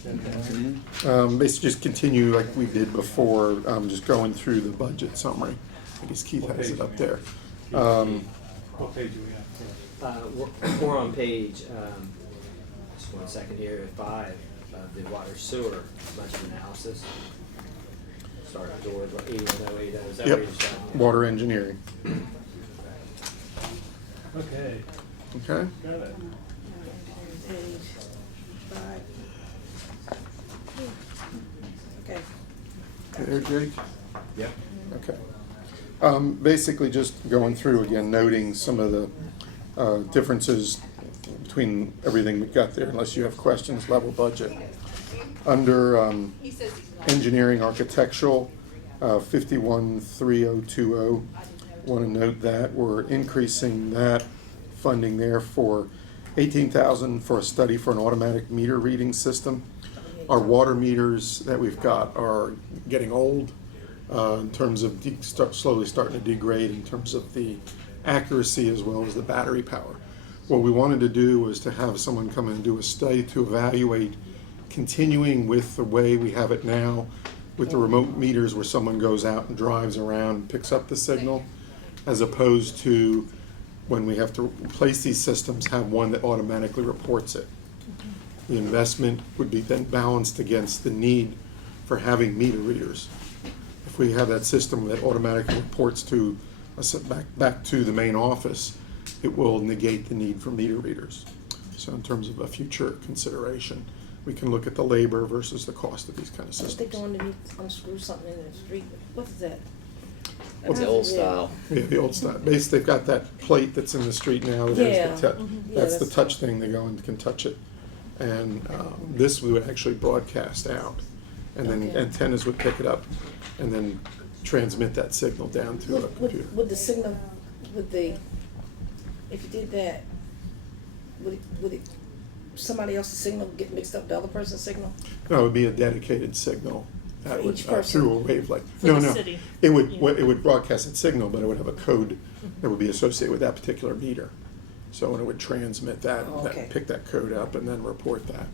Basically just continue like we did before, just going through the budget summary. I guess Keith has it up there. What page are we on? We're on page, just 1 second here, 5 of the water sewer budget analysis. Start at door 8108, is that Yep, where you're starting? water engineering. Okay, Okay, got it. Page 5. Okay. you there, Jake? Yep. Okay. Basically just going through again, noting some of the differences between everything we've got there, unless you have questions, level budget. Under engineering architectural, 513020, want to note that we're increasing that funding there for 18,000 for a study for an automatic meter reading system. Our water meters that we've got are getting old in terms of slowly starting to degrade in terms of the accuracy as well as the battery power. What we wanted to do was to have someone come in and do a study to evaluate continuing with the way we have it now with the remote meters where someone goes out and drives around and picks up the signal, as opposed to when we have to replace these systems, have one that automatically reports it. The investment would be then balanced against the need for having meter readers. If we have that system that automatically reports to us back to the main office, it will negate the need for meter readers. So in terms of a future consideration, we can look at the labor versus the cost of these kind of I was thinking systems. underneath, unscrew something in the street. What is that? It's the old style. Yeah, the old stuff. Basically, they've got that plate that's in the street now. There's the Yeah. Yeah, that's the that's- touch thing. They go and can touch it. And this we would actually broadcast out. And then Okay. antennas would pick it up and then transmit that signal down to a computer. Would the signal, if you did that, would it, somebody else's signal get mixed up with the other person's signal? No, it would be a dedicated signal that For would, each person? through a wavelength. For No, the no. city. It would, Yeah. it would broadcast that signal, but it would have a code that would be associated with that particular meter. So when it would transmit that, Oh, okay. pick that code up and then report that.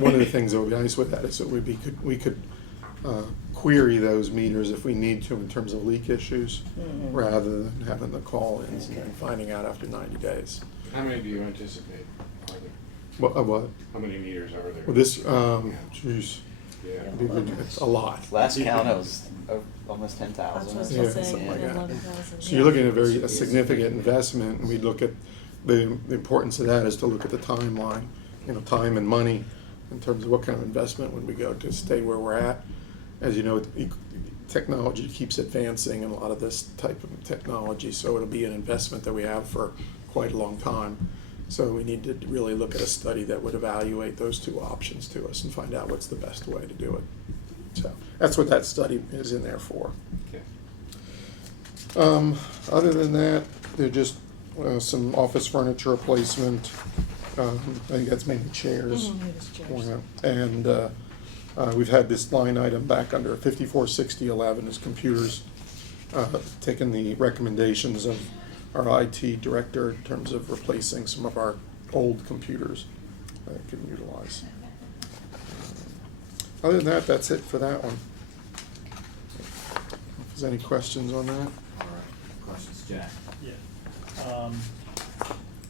One of the things that would be nice with that is that we could query those meters if we need to in terms of leak issues, rather than having the call-ins and then finding out after 90 days. How many do you anticipate are there? What? How many meters are there? Well, this, geez, Yeah. it's a lot. Last count, it was almost That's 10,000. what I Yeah, was saying, something like that. 11,000. So you're looking at a significant investment, and we look at the importance of that is to look at the timeline, time and money in terms of what kind of investment when we go to stay where we're at. As you know, technology keeps advancing in a lot of this type of technology, so it'll be an investment that we have for quite a long time. So we need to really look at a study that would evaluate those two options to us and find out what's the best way to do it. So that's what that study is in there for. Okay. Other than that, they're just some office furniture replacement. I think that's mainly chairs. It is chairs. Yeah. And we've had this line item back under 546011 as computers, taking the recommendations of our IT director in terms of replacing some of our old computers that we can utilize. Other than that, that's it for that one. If there's any questions on that? All right, questions, Jack? Yeah.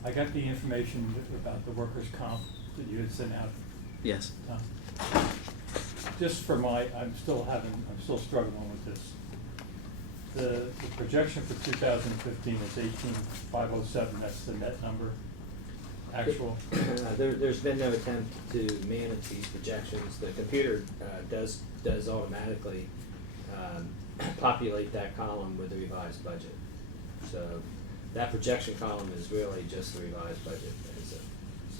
I got the information about the workers' comp that you had sent out. Yes. Just for I'm still struggling with this. The projection for 2015 is 18,507, that's the net number, actual. There's been no attempt to manage these projections. The computer does automatically populate that column with the revised budget. So that projection column is really just the revised budget.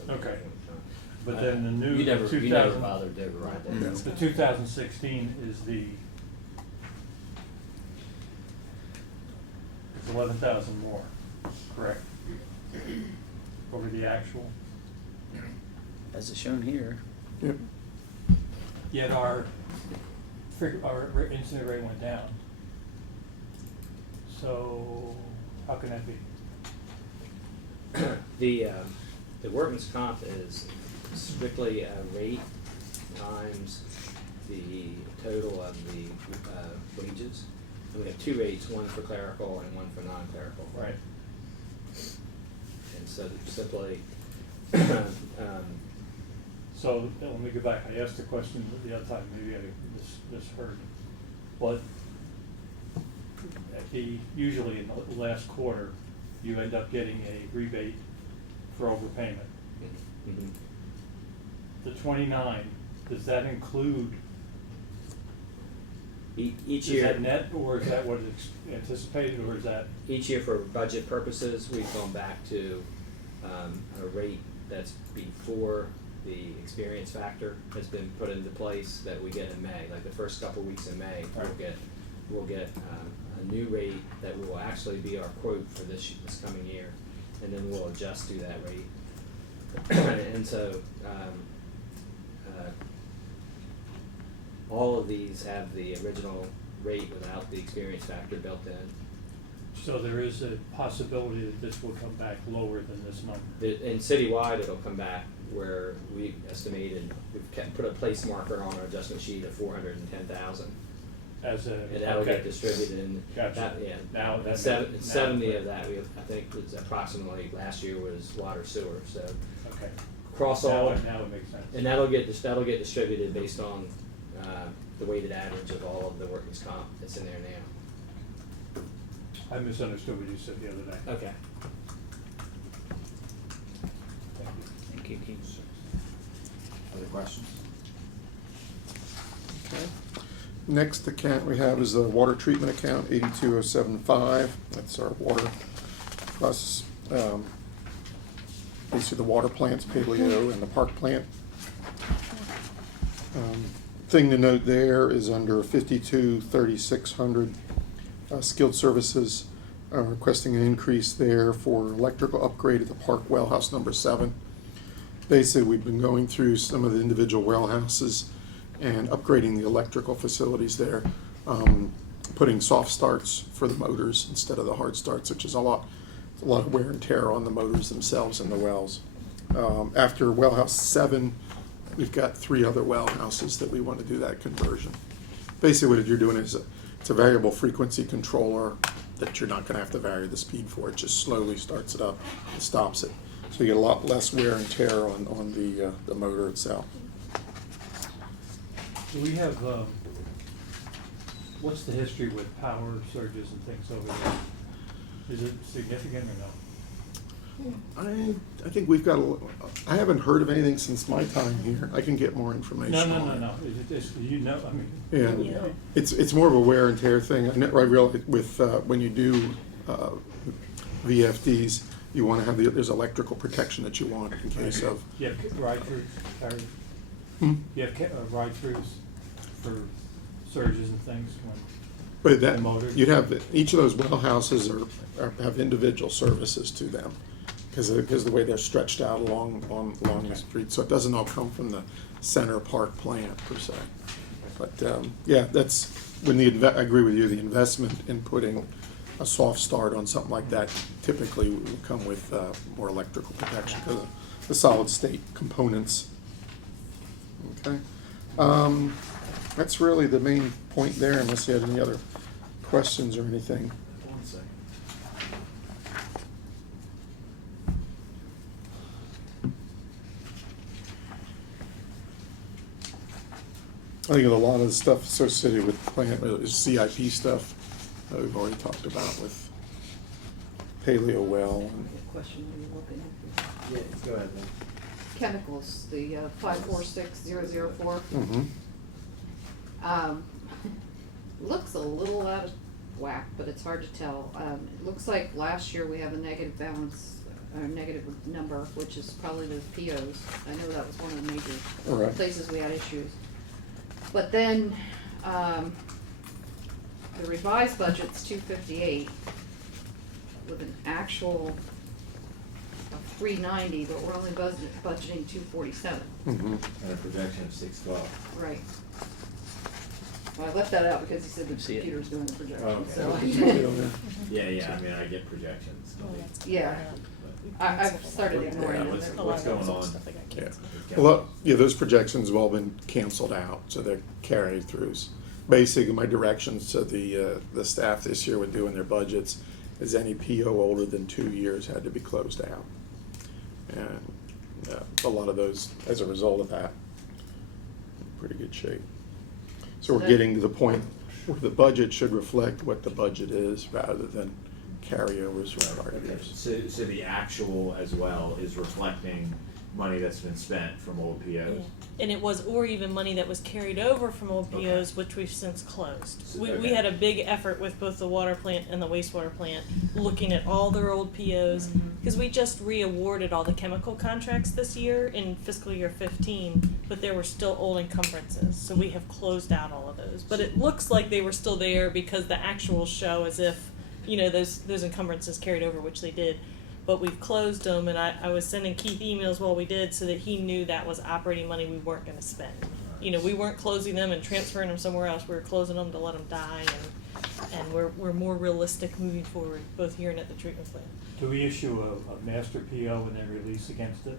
Okay. But then the new You never 2000 bothered to write that down. The 2016 is it's 11,000 more, correct? Over the actual. As it's shown here. Yep. Yet our incident rate went down. So how can that be? The workman's comp is strictly a rate times the total of the wages. And we have two rates, one for clerical and one for non-clerical. Right. And so simply, So let me go back. I asked the question the other time, maybe I misheard. But usually in the last quarter, you end up getting a rebate for overpayment. mhm. The 29, does that include, Each is year. that net, or is that what is anticipated, or is that? Each year for budget purposes, we've gone back to a rate that's before the experience factor has been put into place that we get in May. Like the first couple weeks in May, Right. we'll get a new rate that will actually be our quote for this coming year, and then we'll adjust to that rate. And so all of these have the original rate without the experience factor built in. So there is a possibility that this will come back lower than this number. And citywide, it'll come back where we estimated, put a place marker on our adjustment sheet of 410,000. As a, And that'll okay. get distributed in, Gotcha. that, yeah. Now that And makes- 70 now- of that, I think was approximately, last year was water sewer, so Okay. across all. Now it makes sense. And that'll get distributed based on the weighted average of all of the workers' comp that's in there now. I misunderstood what you said the other day. Okay. Thank you. Thank you, Keith. Other questions? Okay. Next account we have is the water treatment account, 82075. That's our water plus, basically the water plants, Paleo and the park plant. Thing to note there is under 523600, skilled services, requesting an increase there for electrical upgrade at the park well house number 7. Basically, we've been going through some of the individual well houses and upgrading the electrical facilities there, putting soft starts for the motors instead of the hard starts, which is a lot of wear and tear on the motors themselves and the wells. After well house 7, we've got 3 other well houses that we want to do that conversion. Basically, what you're doing is it's a variable frequency controller that you're not going to have to vary the speed for. It just slowly starts it up and stops it. So you get a lot less wear and tear on the motor itself. Do we have, what's the history with power surges and things over there? Is it significant or no? I think we've got I haven't heard of anything since my time here. I can get more information on it. No. Is it just, you know, I mean. Yeah, Yeah. it's more of a wear and tear thing. I realize with, when you do VFDs, you want to have there's electrical protection that you want in case of. You have ride-throughs, Harry? Hmm? You have ride-throughs for surges and things when? But that, The motor. you'd have, each of those well houses have individual services to them, because of the way they're stretched out along the street, so it doesn't all come from the center park plant per se. But, yeah, that's, when I agree with you, the investment in putting a soft start on something like that typically will come with more electrical protection because of the solid state components. Okay. That's really the main point there, unless you had any other questions or anything. One second. I think a lot of the stuff associated with the plant is CIP stuff that we've already talked about with Paleo well. And Question when you're looking at Yeah, go ahead, Lynn. the chemicals, the 546004. Looks a little out of whack, but it's hard to tell. It looks like last year we have a negative balance, or negative number, which is probably the POs. I know that was one of the major Right. places we had issues. But then, the revised budget's 258 with an actual of 390, but we're only budgeting 247. Mhm. And a projection of 612. Right. Well, I left that out because he said the See it. computer's doing the projection, Oh, okay. so. Yeah, I mean, I get projections. Yeah. I've canceled. started Yeah, ignoring what's- them. A lot what's of those going old on? stuff that got Yeah. canceled. Well, yeah, those projections have all been canceled out, so they're carried throughs. Basically, my directions to the staff this year when doing their budgets is any PO older than 2 years had to be closed out. And a lot of those, as a result of that, in pretty good shape. So we're that- getting to the point where the budget should reflect what the budget is rather than carryovers from prior Okay, years. so the actual as well is reflecting money that's been spent from old POs? Yeah. And it was, or even money that was carried over from old POs, Okay. which we've since closed. So- We okay. had a big effort with both the water plant and the wastewater plant, looking at all their old POs, because we just re-awarded all the chemical contracts this year in fiscal year 15, but there were still old encumbrances, so we have closed out all of those. But it looks like they were still there because the actuals show as if, you know, those encumbrances carried over, which they did. But we've closed them, and I was sending Keith emails while we did so that he knew that was operating money we weren't going to spend. You know, we weren't closing them and transferring them somewhere else. We were closing them to let them die, and we're more realistic moving forward, both here and at the treatment plant. Do we issue a master PO and then release against it?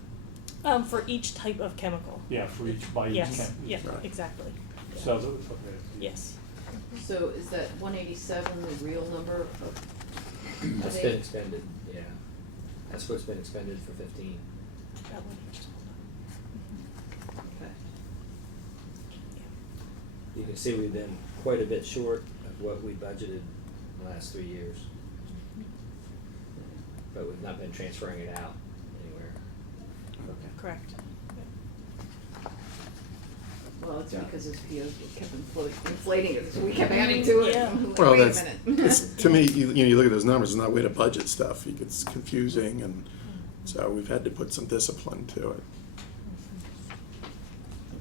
For each type of chemical. Yeah, for each, by each Yes, camp? yeah, Right. exactly. So, okay. Yes. So is that 187 the real number of? That's been expended, yeah. That's what's been expended for 15. That one you just pulled up. Okay. You can see we've been quite a bit short of what we budgeted the last 3 years. But we've not been transferring it out anywhere. Okay. Correct. Well, it's Yeah. because his POs kept inflating it, so we kept adding to it. Yeah. Like, Well, wait a that's, minute. it's, to me, you look at those numbers, it's not way to budget stuff. It's confusing, and so we've had to put some discipline to it.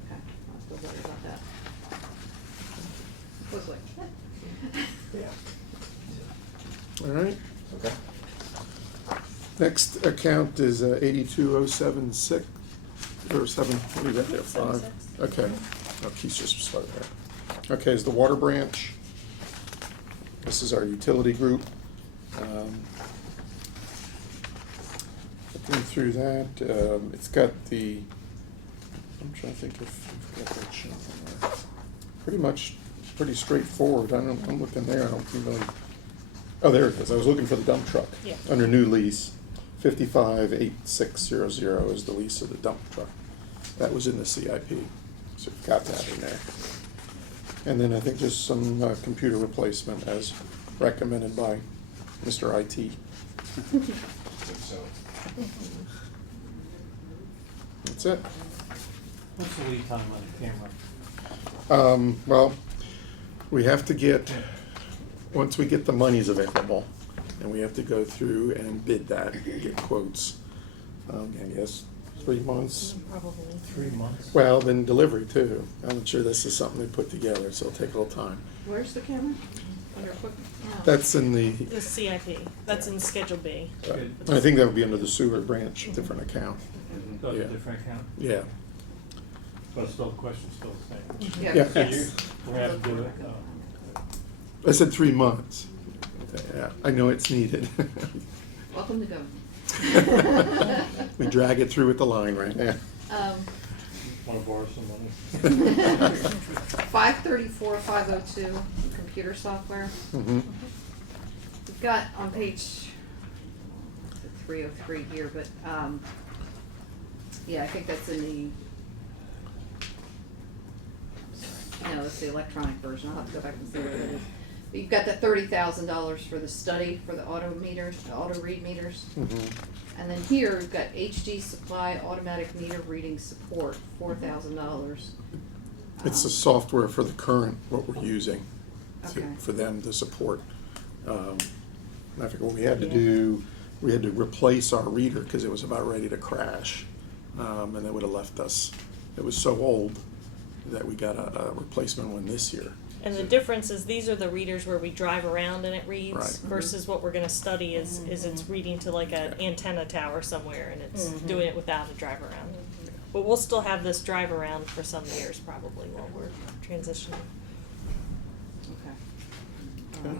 Okay, I'll still worry about that. Was like, Yeah. All right? Okay. Next account is 82076, or 7, what do you got there, 5? 76. Okay. Oh, Keith's just started there. Okay, is the water branch. This is our utility group. Looking through that, it's got the, I'm trying to think if we've got that shown on there. Pretty much, pretty straightforward. I'm looking there, I don't really, oh, there it is. I was looking for the dump truck. Yeah. Under new lease, 558600 is the lease of the dump truck. That was in the CIP, so we've got that in there. And then I think just some computer replacement as recommended by Mr. IT. So, That's it. What's the lead time on the camera? Well, we have to get, once we get the monies available, and we have to go through and bid that, get quotes. I guess 3 months. Probably. 3 months? Well, then delivery too. I'm sure this is something they put together, so it'll take a little time. where's the camera? Under equipment? No. That's in the, The CIP, that's in Schedule B. I think that would be under the sewer branch, different account. Go to a Yeah. different account? Yeah. But still, the question's still the same. Yeah. So you, we're gonna have to do it, I said 3 months. Yeah, I know it's needed. Welcome to government. We drag it through with the line right now. wanna borrow some money? 534-502, computer software. Mhm. We've got on page 303 here, but, yeah, I think that's in the, no, it's the electronic version, I'll have to go back and see what it is. But you've got that $30,000 for the study for the auto meters, auto read meters. Mhm. And then here, we've got HD supply automatic meter reading support, $4,000. It's the software for the current, what we're using, Okay. for them to support. I forget what we had to do, we had to replace our reader because it was about ready to crash. And that would have left us, it was so old that we got a replacement one this year. And the difference is these are the readers where we drive around and it reads Right. versus what we're gonna study is it's reading to like an antenna tower somewhere and it's doing it without a drive around. But we'll still have this drive around for some years probably while we're transitioning. Okay. Okay.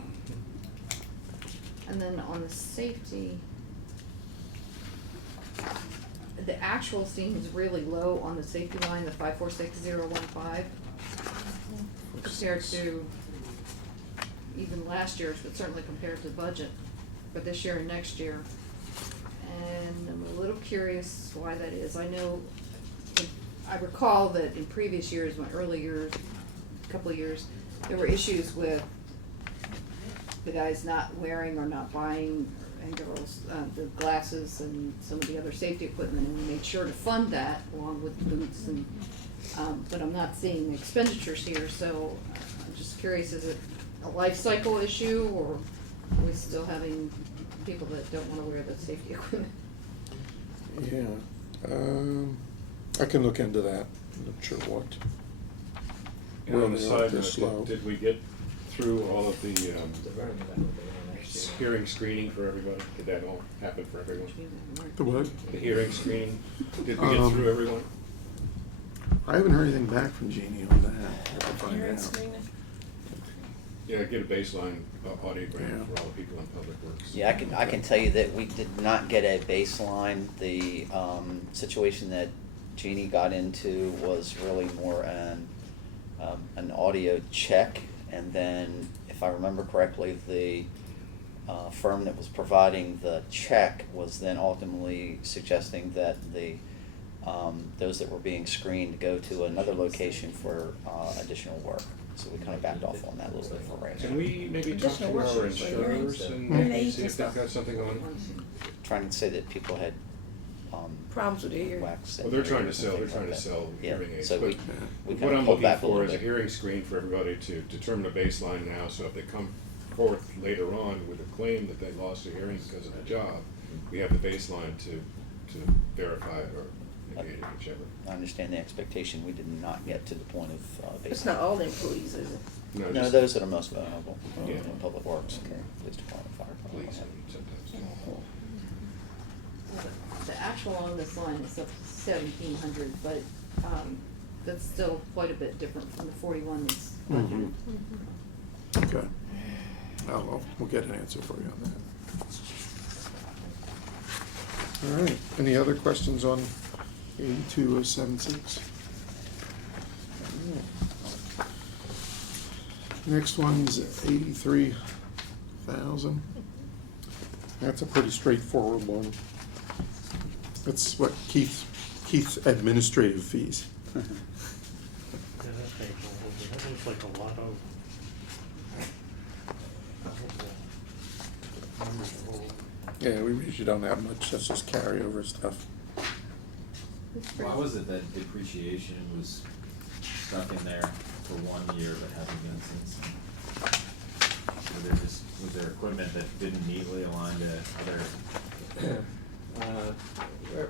And then on the safety, the actual seems really low on the safety line, the 546015, compared to even last year's, but certainly compared to the budget for this year and next year. And I'm a little curious why that is. I know, I recall that in previous years, my early years, a couple of years, there were issues with the guys not wearing or not buying, and girls, the glasses and some of the other safety equipment, and we made sure to fund that along with boots and, but I'm not seeing the expenditures here, so I'm just curious, is it a life cycle issue, or are we still having people that don't wanna wear the safety equipment? Yeah, I can look into that. I'm not sure what. And on the Where they are side this low. note, did we get through all of the The running back will be on next year. hearing screening for everybody? Did that all happen for everyone? The what? The hearing screening, did we get through everyone? I haven't heard anything back from Jeannie on that. I can find Hearing out. screening? Yeah, get a baseline audiogram Yeah. for all the people in Public Works. Yeah, I can tell you that we did not get a baseline. The situation that Jeannie got into was really more an audio check, and then, if I remember correctly, the firm that was providing the check was then ultimately suggesting that the those that were being screened go to another location for additional work. So we kind of backed off on that a little bit for right now. Can we maybe talk Additional to work our for hearing, insurers so and hearing see aids and if they've stuff. got something on? Trying to say that people had Problems with the hearing. wax. Well, in they're their trying to ears sell, and they're things trying to like that. sell Yeah, hearing aids. so but we what kind of I'm pulled looking back a for little is a bit. hearing screen for everybody to determine a baseline now, so if they come forth later on with a claim that they lost a hearing because of the job, we have the baseline to verify it or negate it, whichever. I understand the expectation. We did not get to the point of baseline. It's not all the employees, is it? No, just those that are most vulnerable, Yeah. in Public Works, Okay. Police Department, Fire Department. Police sometimes too. The actual on this line is up to 1,700, but, that's still quite a bit different from the 41 that's budgeted. Okay. We'll get an answer for you on that. All right, any other questions on 82076? Next one's 83,000. That's a pretty straightforward one. That's what Keith's administrative fees. Yeah, that page a little bit, that looks like a lot of. Numbers are all- Yeah, we usually don't have much, that's just carryover stuff. Why was it that depreciation was stuck in there for 1 year but hasn't been since? Was there equipment that didn't neatly align to other?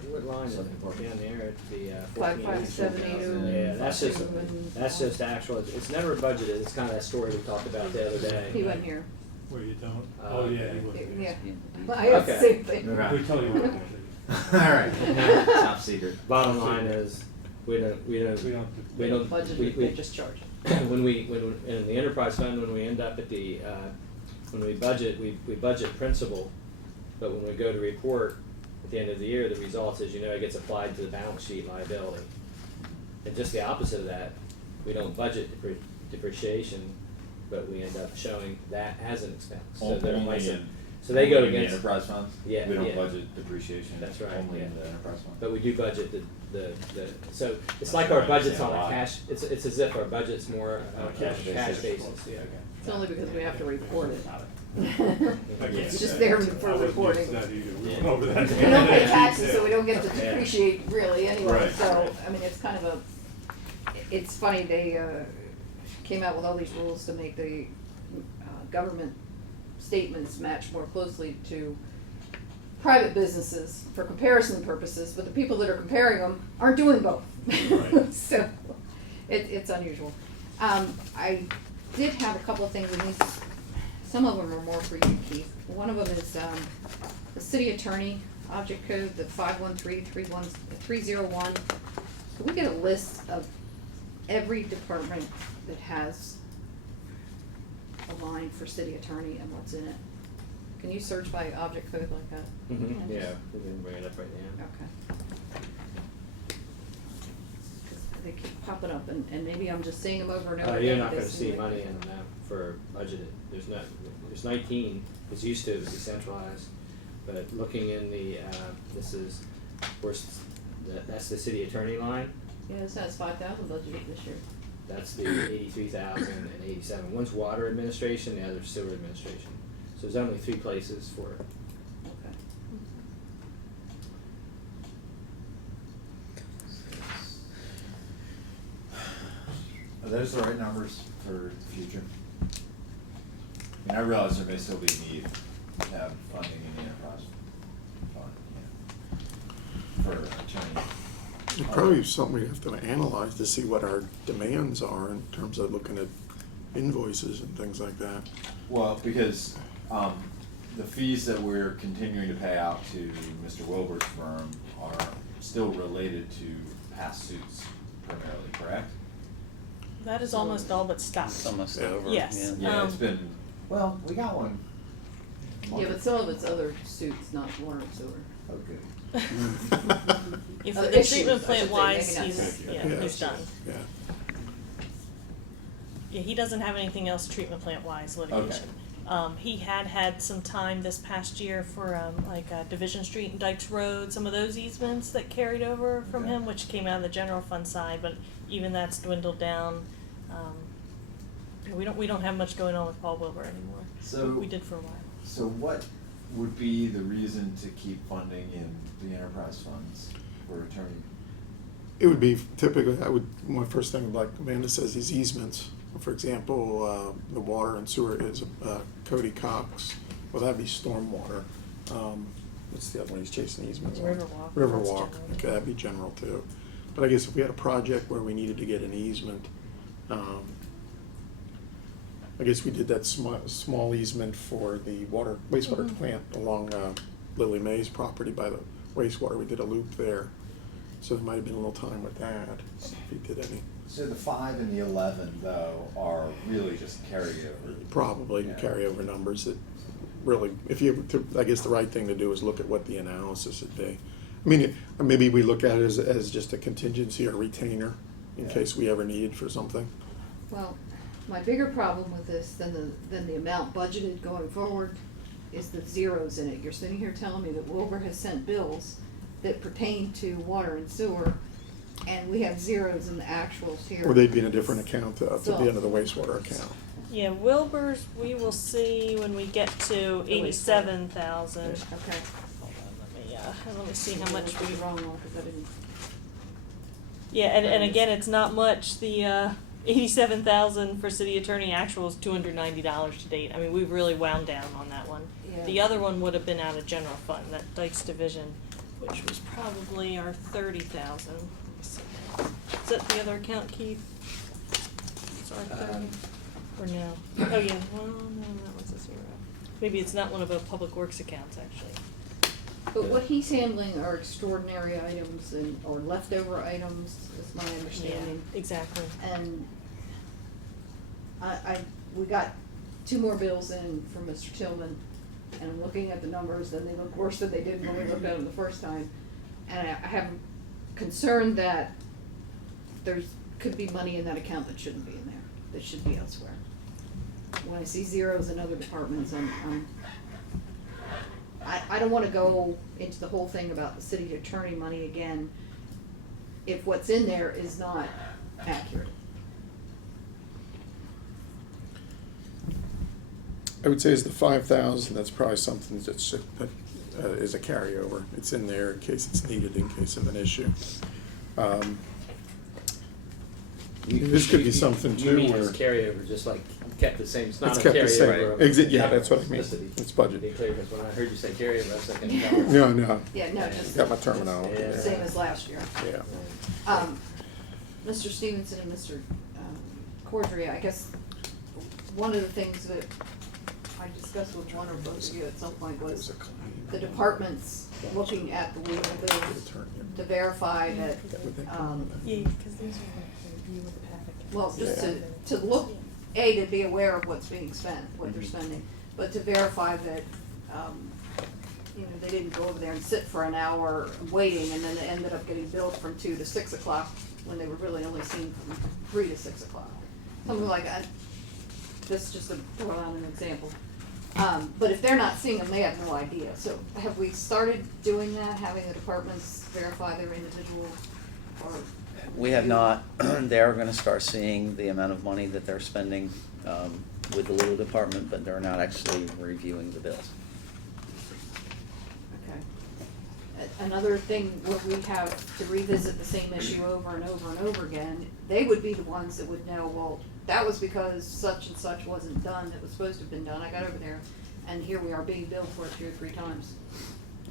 What line is it? Down there at the 55780. Yeah, that's just actual, it's never budgeted, it's kind of that story we talked about the other day. He went here. Where you don't, oh, yeah, you would. Yeah. But I have the Okay. same thing. We tell you what to do. Alright, top secret. Bottom line is, we don't, We don't Budgeted, we- they just charge. when in the enterprise fund, when we end up at the, when we budget, we budget principal, but when we go to report at the end of the year, the results, as you know, it gets applied to the balance sheet liability. And just the opposite of that, we don't budget depreciation, but we end up showing that as an expense. So there might some- so they go only in the against. enterprise funds? Yeah, We don't yeah. budget depreciation. That's right, Only yeah. in the enterprise fund. But we do budget so it's That's like what our I budget's understand on a why. cash, it's as if our budget's more On a cash basis, yeah. It's only because we have to report it. I It's can't just say. there I for wasn't reporting. used to that either. We Yeah. went over that. We don't pay taxes, so we don't get to Yeah. depreciate really anyway, Right, so, right. I mean, it's kind of it's funny, they, came out with all these rules to make the, government statements match more closely to private businesses for comparison purposes, but the people that are comparing them aren't doing both. Right. So, it's unusual. I did have a couple of things, and these, some of them are more for you, Keith. One of them is, the city attorney object code, the 513-301. Could we get a list of every department that has a line for city attorney and what's in it? Can you search by object code like that? Mm-hmm. Yeah, we can bring it up right now. Okay. 'Cause they keep popping up, and maybe I'm just seeing them over and over again. You're not gonna This see is- money in them now for budgeted, there's 19, it's used to, it was decentralized, but looking in the, this is, that's the city attorney line, Yeah, this has 5,000 budgeted this year. that's the 83,087. One's water administration, the other's sewer administration, so there's only 3 places for it. Okay. Are those the right numbers for the future? I realize there may still be a need to have funding in the enterprise fund, for attorney. It'd probably be something we have to analyze to see what our demands are in terms of looking at invoices and things like that. Well, because, the fees that we're continuing to pay out to Mr. Wilbur's firm are still related to past suits primarily, correct? That is almost all but It's stopped. almost Yeah. over. Yes. Yeah, it's been, well, we got one. Yeah, but some of it's other suits, not water and sewer. Oh, good. If Other the issues, treatment I plant should say, wise, maybe not he's, suits. yeah, Yeah. he's done. Yeah. Yeah, he doesn't have anything else treatment plant wise litigation. He had some time this past year for, Division Street and Dykes Road, some of those easements that carried over from Okay. him, which came out of the general fund side, but even that's dwindled down. We don't have much going on with Paul Wilbur anymore. So- We did for a while. So what would be the reason to keep funding in the enterprise funds for attorney? It would be typically, my first thing, like Amanda says, is easements. For example, the water and sewer is Cody Cox, well, that'd be stormwater. What's the other one he's chasing easements on? Riverwalk. Riverwalk, That's general. okay, that'd be general too. But I guess if we had a project where we needed to get an easement, I guess we did that small easement for the wastewater Mhm. plant along Lily Mae's property by the wastewater. We did a loop there. So there might have been a little time with that, if he did any. So the 5 and the 11 though are really just carryover. Probably Yeah. carryover numbers that really, I guess the right thing to do is look at what the analysis would be. I mean, maybe we look at it as just a contingency or retainer in Yeah. case we ever need it for something. Well, my bigger problem with this than the amount budgeted going forward is the zeros in it. You're sitting here telling me that Wilbur has sent bills that pertain to water and sewer, and we have zeros in the actuals here. Or they'd be in a different account at the end of the wastewater account. Yeah, Wilbur's, we will see when we get to The wastewater. 87,000. Okay. Hold on, let me see how much Put we. the wrong one, 'cause I didn't. Yeah, and again, it's not much. The 87,000 for city attorney actual is $290 to date. I mean, we've really wound down on that one. Yeah. The other one would have been out of general fund, that Dykes Division, which was probably our 30,000. Is that the other account, Keith? Sorry, 30? Or no? Oh, yeah, well, no, that one's a 0. Maybe it's not one of the public works accounts, actually. But what he's handling are extraordinary items or leftover items, is my understanding. Yeah, exactly. And we got 2 more bills in from Mr. Tillman, and I'm looking at the numbers, and they look worse than they did when we looked at them the first time. And I have concern that could be money in that account that shouldn't be in there, that should be elsewhere. When I see zeros in other departments, I don't wanna go into the whole thing about the city attorney money again if what's in there is not accurate. I would say is the 5,000, that's probably something that is a carryover. It's in there in case it's needed, in case of an issue. This could be something You too mean where. it's carryover, just like kept the same, it's not It's a kept the same. carryover of. Yeah, that's what I mean. publicity. It's budget. Be clear, because when I heard you say carryover, I was thinking. No. Yeah, no, just Got my terminology Yeah. there. same as last year. Yeah. Mr. Stevenson and Mr. Cordry, I guess one of the things that I discussed with one or both of you at some point was the departments looking at the legal bills to verify that, Yeah, because these are like the review of the packet. well, just to look, to be aware of what's being spent, what they're spending, but to verify that, they didn't go over there and sit for an hour waiting, and then they ended up getting billed from 2 to 6 o'clock when they were really only seen from 3 to 6 o'clock. Something like that. That's just to throw out an example. But if they're not seeing them, they have no idea. So have we started doing that, having the departments verify their individual, or? We have not. They're gonna start seeing the amount of money that they're spending with the legal department, but they're not actually reviewing the bills. Okay. Another thing where we have to revisit the same issue over and over and over again, they would be the ones that would know, well, that was because such and such wasn't done that was supposed to have been done. I got over there, and here we are being billed for it 2 or 3 times.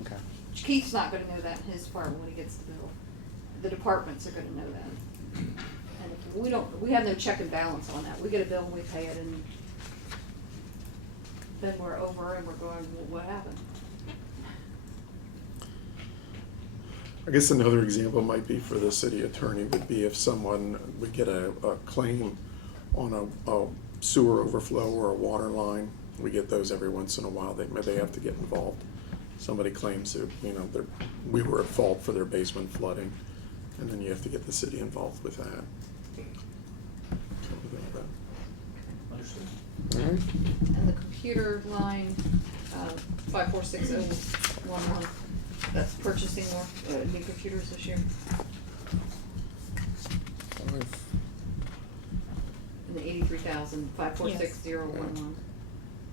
Okay. Keith's not gonna know that in his department when he gets the bill. The departments are gonna know that. And if we have no check and balance on that. We get a bill and we pay it, and then we're over and we're going, well, what happened? I guess another example might be for the city attorney would be if someone would get a claim on a sewer overflow or a water line. We get those every once in a while. They have to get involved. Somebody claims that, we were at fault for their basement flooding, and then you have to get the city involved with that. Something like that. Understood. All right. And the computer line, 546011, that's purchasing more, new computers this year. And the 83,000, 546011.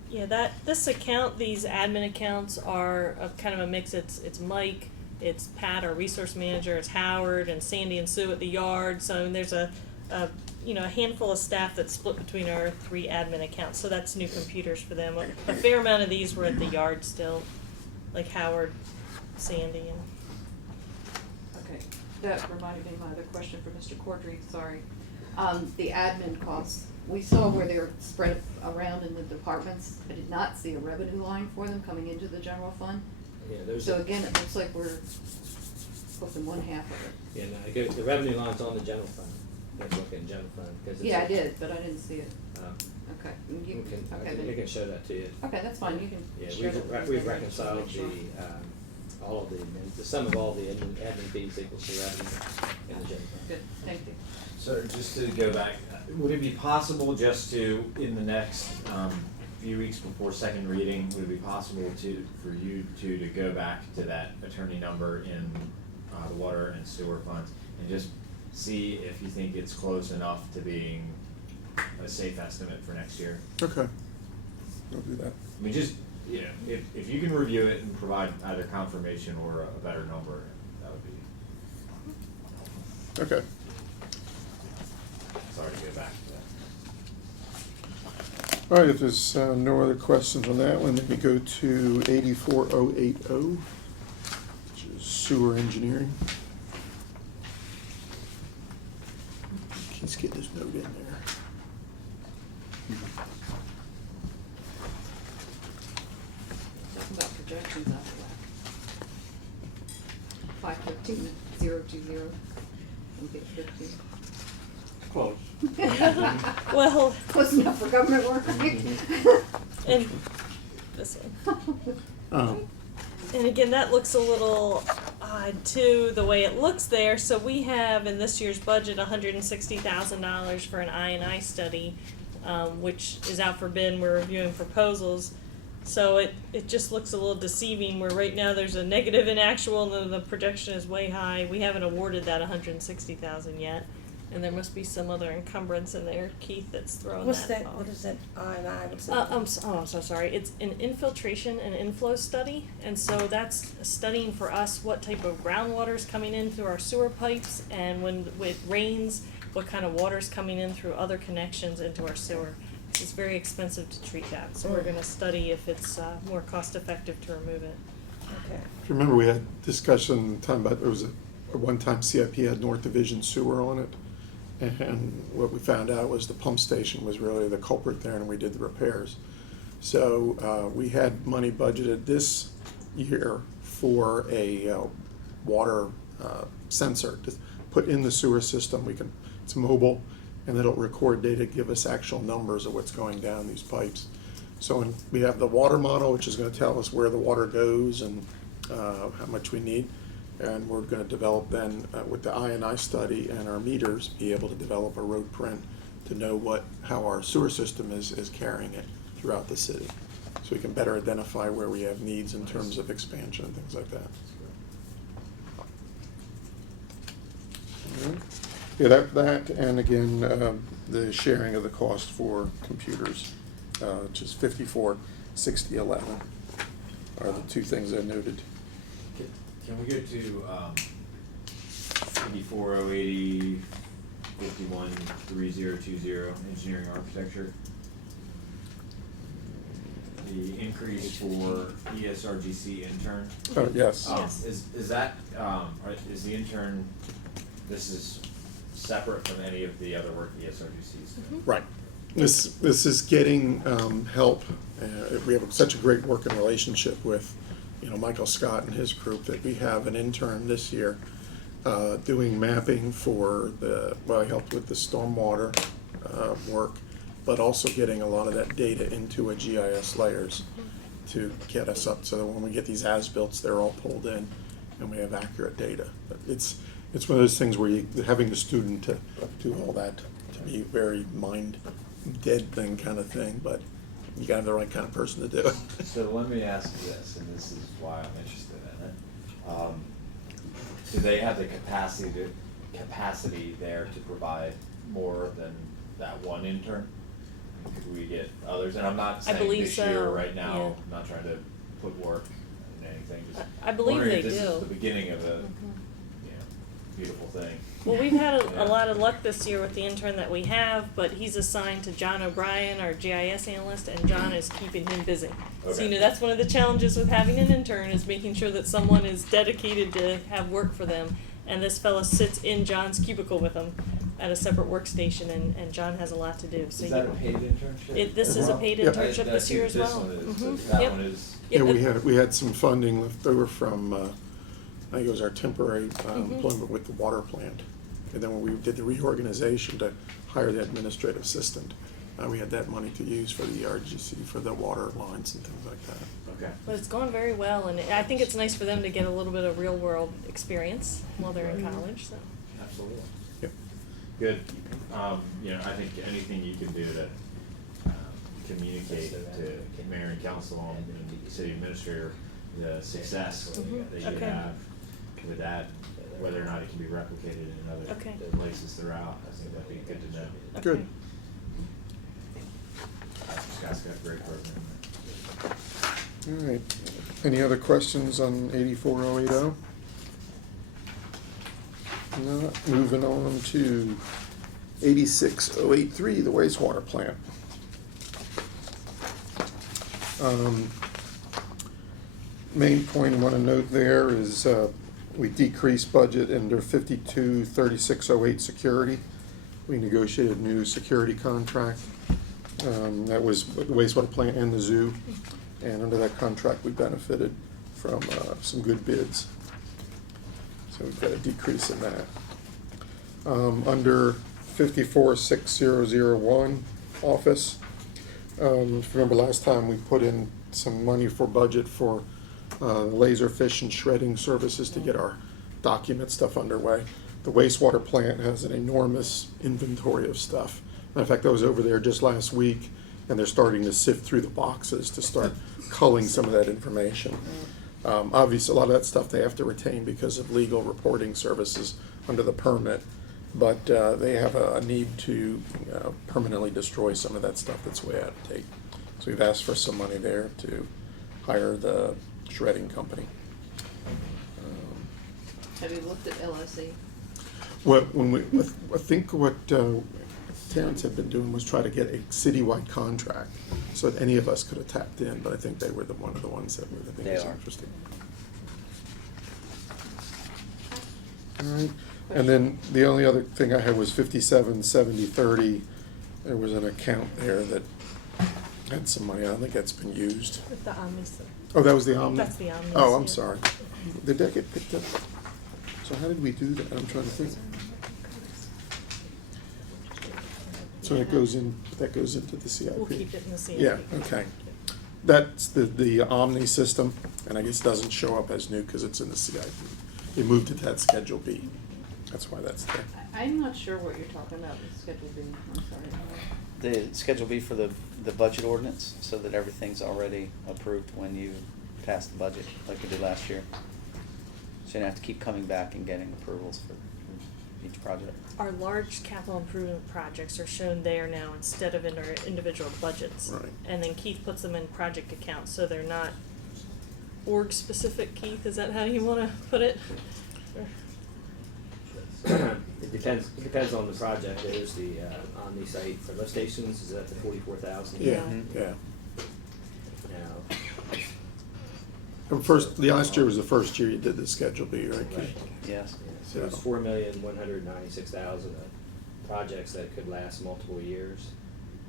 Yeah, this account, these admin accounts are kind of a mix. It's Mike, it's Pat, our resource manager, it's Howard and Sandy and Sue at the yard. So there's a handful of staff that's split between our 3 admin accounts. So that's new computers for them. A fair amount of these were at the yard still, like Howard, Sandy, and. Okay, that reminded me of my other question for Mr. Cordry, sorry. The admin costs, we saw where they were spread around in the departments. I did not see a revenue line for them coming into the general fund. Yeah, there's. So again, it looks like we're posting one half of it. Yeah, no, the revenue line's on the general fund. You have to look in general fund, because it's. Yeah, I did, but I didn't see it. Okay. We You, can, okay, we then- can show that to you. Okay, that's fine, you can Yeah, share that with me, we've then I just wanna reconciled make sure. all of the sum of all the admin fees equals the revenue in the general fund. Good, thank you. So just to go back, would it be possible just to, in the next few weeks before second reading, would it be possible for you to go back to that attorney number in the water and sewer funds and just see if you think it's close enough to being a safe estimate for next year? Okay. I'll do that. I mean, just, if you can review it and provide either confirmation or a better number, that would be. Okay. Sorry to go back to that. All right, if there's no other questions on that one, then we go to 84080, which is sewer engineering. Let's get this note in there. Talking about projections after that. 515.020, and get 15. Close. Well, Close enough for government work, right? and this one. And again, that looks a little odd too, the way it looks there. So we have in this year's budget $160,000 for an I&I study, which is out for bid and we're reviewing proposals. So it just looks a little deceiving where right now there's a negative in actual and then the projection is way high. We haven't awarded that $160,000 yet. And there must be some other encumbrance in there, Keith, that's throwing What's that that, off. what is that, I&I, what's that? I'm so sorry. It's an infiltration and inflow study, and so that's studying for us what type of groundwater is coming in through our sewer pipes, and when it rains, what kind of water is coming in through other connections into our sewer. It's very expensive to treat that, so we're going to study if it's more cost effective to remove it. Okay. If you remember, we had discussion time about, it was a one-time CIP had North Division sewer on it. And what we found out was the pump station was really the culprit there, and we did the repairs. So we had money budgeted this year for a water sensor to put in the sewer system. It's mobile, and it'll record data, give us actual numbers of what's going down these pipes. So we have the water model, which is gonna tell us where the water goes and how much we need. And we're gonna develop then, with the I&I study and our meters, be able to develop a road print to know how our sewer system is carrying it throughout the city. So we can better identify where we have needs in terms of expansion and things like that. Alright. Yeah, that, and again, the sharing of the cost for computers, which is 54/60/11, are the two things I noted. Can we go to 84/080 51/3020 engineering architecture? The increase for ESRGC intern. Oh, yes. Yes. Is that, is the intern, this is separate from any of the other work ESRGC's doing? Right. This is getting help. We have such a great working relationship with, Michael Scott and his group, that we have an intern this year doing mapping for I helped with the stormwater work, but also getting a lot of that data into a GIS layers to get us up so that when we get these as-built, they're all pulled in and we have accurate data. But it's one of those things where having the student to do all that to be very mind dead thing kind of thing, but you gotta have the right kind of person to do it. So let me ask you this, and this is why I'm interested in it. Do they have the capacity there to provide more than that one intern? Could we get others? And I'm not saying believe this year, so, right now, yeah. I'm not trying to put work in anything, just I believe wondering if they this do. is the beginning of a, Mhm. beautiful thing. Well, we've had Yeah. a lot of luck this year with the intern that we have, but he's assigned to John O'Brien, our GIS analyst, and John is keeping him busy. So, Okay. that's one of the challenges with having an intern, is making sure that someone is dedicated to have work for them. And this fella sits in John's cubicle with him at a separate workstation, and John has a lot to do. So Is that a paid internship? This is a paid Yeah. internship this year as well. This one is, Mhm. that Yep. one is. Yeah, Yep. we had some funding left over from, I think it was our temporary Mhm. employment with the water plant. And then when we did the reorganization to hire the administrative assistant, we had that money to use for the ERGC, for the water lines and things like that. Okay. But it's going very well, and I think it's nice for them to get a little bit of real world experience while they're in college. So. Absolutely. Yep. Good. I think anything you can do to communicate to mayor and council and the city administrator the success Mhm. that you Okay. have with that, whether or not it can be replicated in other Okay. places throughout, I think that'd be good to know. Good. Okay. Scott's got a great program. All right. Any other questions on 84080? No. Moving on to 86083, the wastewater plant. Main point I want to note there is we decreased budget under 523608 security. We negotiated a new security contract. That was with the wastewater plant and the zoo. And under that contract, we benefited from some good bids. So we've got a decrease in that. Under 546001 office, if you remember last time we put in some money for budget for laser fish and shredding services to get our document stuff underway. The wastewater plant has an enormous inventory of stuff. Matter of fact, I was over there just last week, and they're starting to sift through the boxes to start culling some of that information. Obviously, a lot of that stuff they have to retain because of legal reporting services under the permit, but they have a need to permanently destroy some of that stuff that's way out of date. So we've asked for some money there to hire the shredding company. Have you looked at LSE? I think what Terrence had been doing was try to get a citywide contract so that any of us could have tapped in, but I think they were one of the ones that I think They was are. interesting. All right, and then the only other thing I had was 577030. There was an account there that had some money. I don't think that's been used. With the Omni. Oh, that was the Omni? That's the Omni, Oh, I'm yeah. sorry. Did that get picked up? So how did we do that? I'm trying to think. So that goes into the CIP? We'll keep it in the CIP. Yeah, okay. That's the Omni system, and I guess it doesn't show up as new because it's in the CIP. They moved it to that Schedule B. That's why that's there. I'm not sure what you're talking about with Schedule B, I'm sorry. The Schedule B for the budget ordinance, so that everything's already approved when you pass the budget, like we did last year. So you don't have to keep coming back and getting approvals for each project. Our large capital improvement projects are shown there now instead of in our individual budgets. Right. And then Keith puts them in project accounts, so they're not org specific. Keith, is that how you wanna put it? It depends on the project. There's the Omni site for lift stations, is that the 44,000? Yeah, Mhm. yeah. Now, The last year was the first year you did the Schedule B, right? right. Yes. So there's 4,196,000 projects that could last multiple years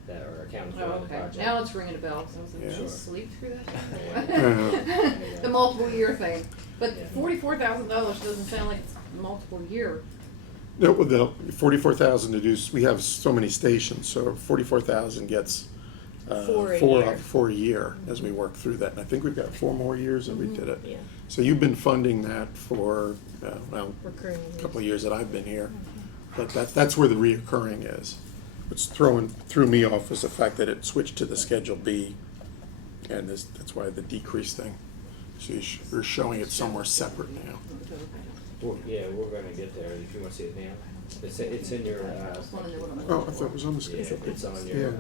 that are accounted for Oh, in the okay, project. now it's ringing a bell, 'cause I was like, Yeah. did Sure. you sleep through Uh-huh. that? The multiple year thing, but Yeah. $44,000 doesn't sound like it's multiple year. No, with the 44,000 to do, we have so many stations, so 44,000 gets For a year. as we work through that. And I think we've got 4 more years that we Mm-hmm. did it. Yeah, So you've been funding that for, well, recurring. a couple of years that I've been here. Mm-hmm. But that's where the reoccurring is. What's threw me off is the fact that it switched to the Schedule B. And that's why the decrease thing. So you're showing it somewhere separate now. Yeah, we're gonna get there, if you wanna see it now. It's in your, I just wanna know what I'm looking Oh, I thought it was on the yeah, schedule. it's on your, Yeah,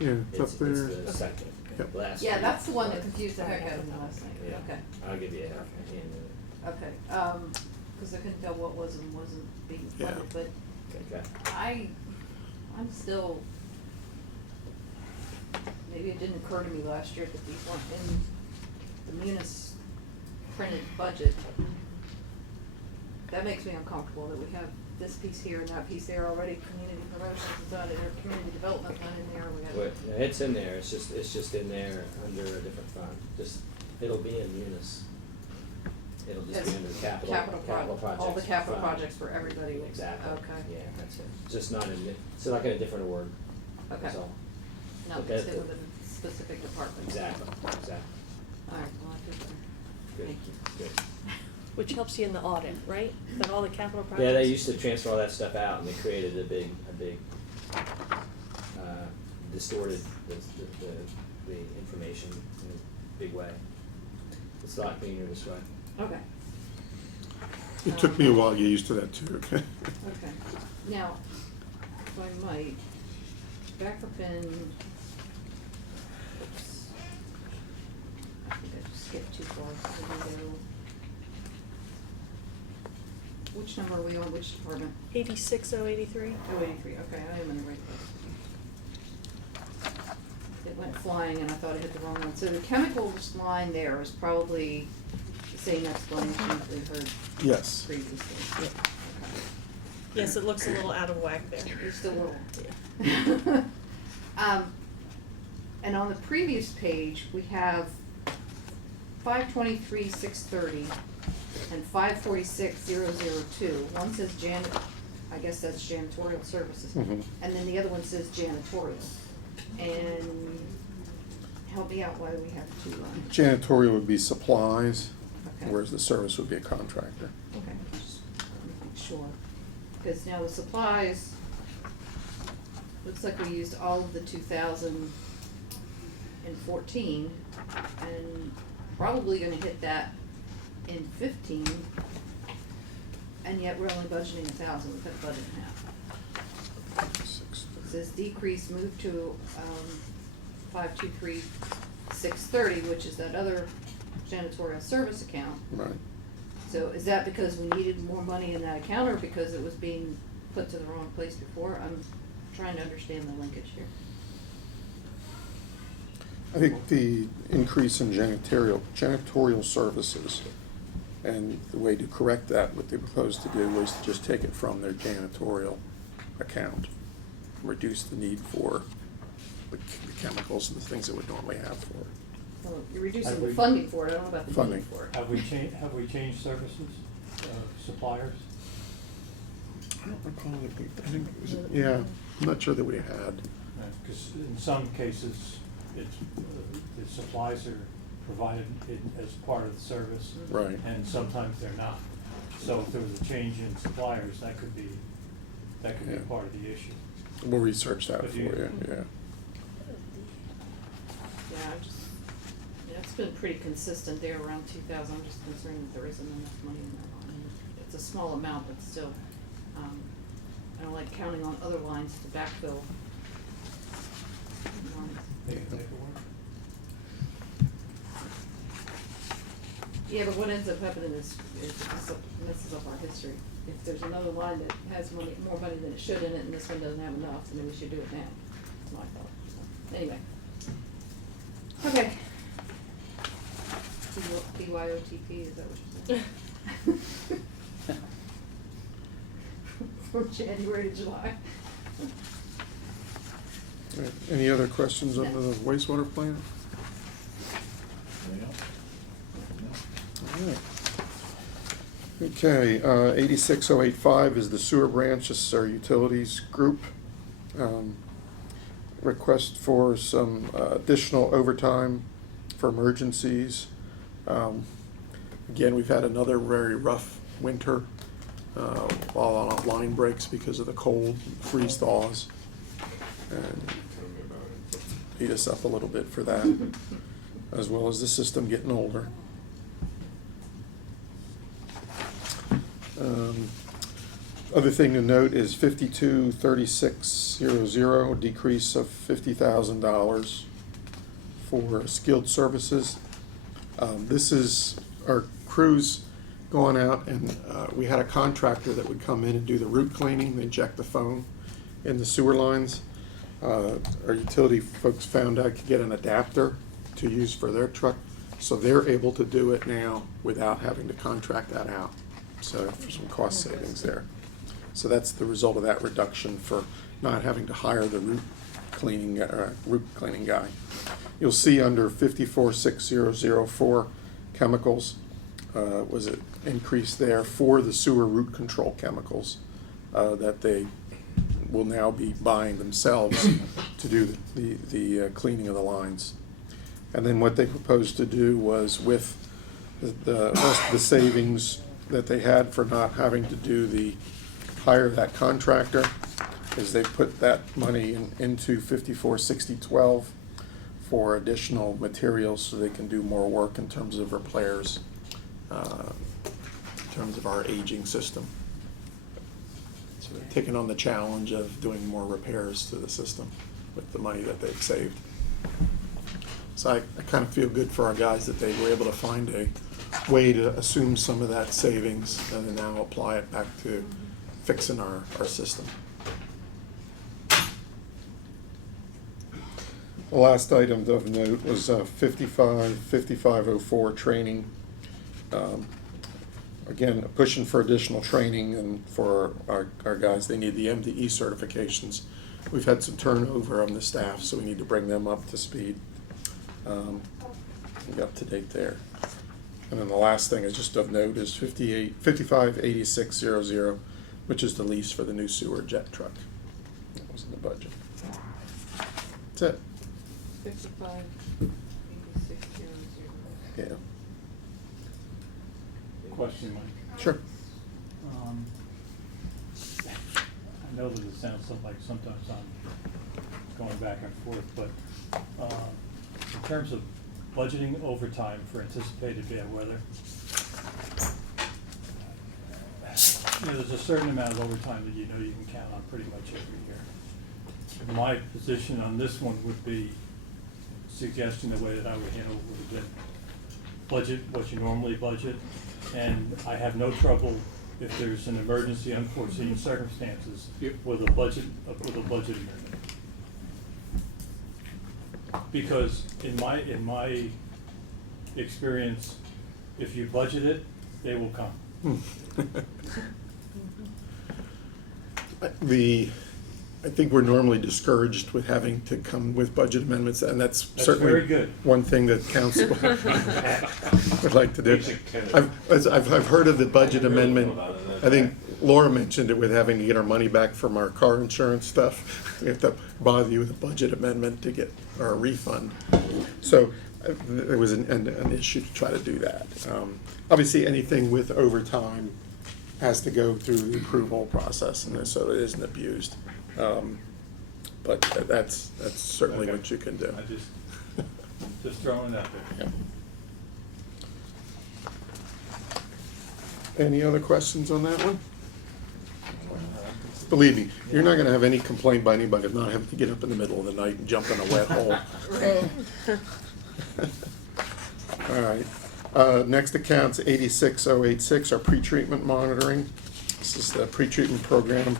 yeah, it's up it's there. the second, Yep. last. Yeah, page. that's the one that confused the heck out of me last night, Yeah, okay. I'll give you a hand. Okay, cause I couldn't tell what was and wasn't being Yeah. funded, but Okay. I'm still, maybe it didn't occur to me last year that these weren't in the munis printed budget. That makes me uncomfortable that we have this piece here and that piece there already, community promotions is done, and there's community development done in there, we have. But it's in there, it's just in there under a different fund, it'll be in munis. It'll just be As under capital projects. All the capital fund. projects for everybody. Exactly. Okay. Yeah, that's it. Just not in, it's like in a different org. Okay. That's all. Not Okay. listed with a specific department. Exactly. All right, well, I feel better. Good. Thank you. Good. Which helps you in the audit, right? That all the capital projects? Yeah, they used to transfer all that stuff out and they created a big, distorted the information in a big way. It's a lot cleaner this way. Okay, It took me a while to get used to that too, okay? okay. Now, if I might, back up in, oops. I think I just skipped too far. I didn't go. Which number are we on, which department? 86083. Oh, 83, okay, I am in the right place. It went flying and I thought I hit the wrong one. So the chemicals line there is probably the same explanation that we heard Yes. previously. Yeah. Yes, it looks a little out of whack there. Just a little. Yeah. And on the previous page, we have 523,630 and 546,002. One says I guess that's janitorial services. Mhm. And then the other one says janitorial. And help me out why we have two lines. Janitorial would be supplies, Okay. whereas the service would be a contractor. Okay, just wanna make sure. Because now the supplies, looks like we used all of the 2014 and probably gonna hit that in 15. And yet we're only budgeting 1,000, we cut the budget in half. It says decrease, move to 523,630, which is that other janitorial service account. Right. So is that because we needed more money in that account or because it was being put to the wrong place before? I'm trying to understand the linkage here. I think the increase in janitorial services, and the way to correct that, what they proposed to do was to just take it from their janitorial account, reduce the need for the chemicals and the things that would normally have for it. Well, you're reducing Have the we- funding for it, I don't know about the Funding. need for it. Have we changed services, suppliers? I don't recall I think it was, yeah, I'm not sure that we had. Because in some cases, the supplies are provided as part of the service. Right. And sometimes they're not. So if there was a change in suppliers, that could be Yeah. part of the issue. We'll research that But for you, yeah. Yeah, it's been pretty consistent there around 2,000. I'm just concerned that there isn't enough money in that line. It's a small amount, but still, I don't like counting on other lines to backfill. Paperwork. Yeah, but what ends up happening is it messes up our history. If there's another line that has more money than it should in it, and this one doesn't have enough, then we should do it now. That's my thought. So, anyway. Okay. BYOTP, is that what you're saying? From January to July. All right. Any other questions on the wastewater plant? All right. Okay, 86085 is the sewer branch, this is our utilities group. Request for some additional overtime for emergencies. Again, we've had another very rough winter, while on line breaks because of the cold, freeze thaws. And Tell me about it. beat us up a little bit for that, as well as the system getting older. Other thing to note is 523600, decrease of $50,000 for skilled services. This is our crews going out, and we had a contractor that would come in and do the root cleaning, inject the foam in the sewer lines. Our utility folks found out to get an adapter to use for their truck, so they're able to do it now without having to contract that out. So for some cost savings there. So that's the result of that reduction for not having to hire the root cleaning guy. You'll see under 546004 chemicals was an increase there for the sewer root control chemicals that they will now be buying themselves to do the cleaning of the lines. And then what they proposed to do was with the rest of the savings that they had for not having to hire that contractor, is they put that money into 546012 for additional materials so they can do more work in terms of repairs, in terms of our aging system. So they're taking on the challenge of doing more repairs to the system with the money that they've saved. So I kind of feel good for our guys that they were able to find a way to assume some of that savings and then now apply it back to fixing our system. The last item of note was 5504 training. Again, pushing for additional training, and for our guys, they need the MDE certifications. We've had some turnover on the staff, so we need to bring them up to speed. We're up to date there. And then the last thing is just of note is 558600, which is the lease for the new sewer jet truck. That was in the budget. That's it. 558600. Yeah. Question, Mike. Sure. I know that it sounds like sometimes I'm going back and forth, but in terms of budgeting overtime for anticipated bad weather, there's a certain amount of overtime that you know you can count on pretty much every year. My position on this one would be, suggesting the way that I would handle it would have been budget what you normally budget, and I have no trouble if there's an emergency, unforeseen circumstances with a budget amendment. Because in my experience, if you budget it, they will come. I think we're normally discouraged with having to come with budget amendments, and that's certainly very good. one thing that council would like to do. I've heard of the budget amendment. I think Laura mentioned it with having to get our money back from our car insurance stuff. We have to bother you with a budget amendment to get our refund. So it was an issue to try to do that. Obviously, anything with overtime has to go through the approval process, and so it isn't abused. But that's certainly Okay. what you can do. I just throwing it out there. Yeah. Any other questions on that one? Believe me, you're not gonna have any complaint by anybody of not having to get up in the middle of the night and jump in a wet hole. All right, next account's 86086, our pretreatment monitoring. This is the pretreatment program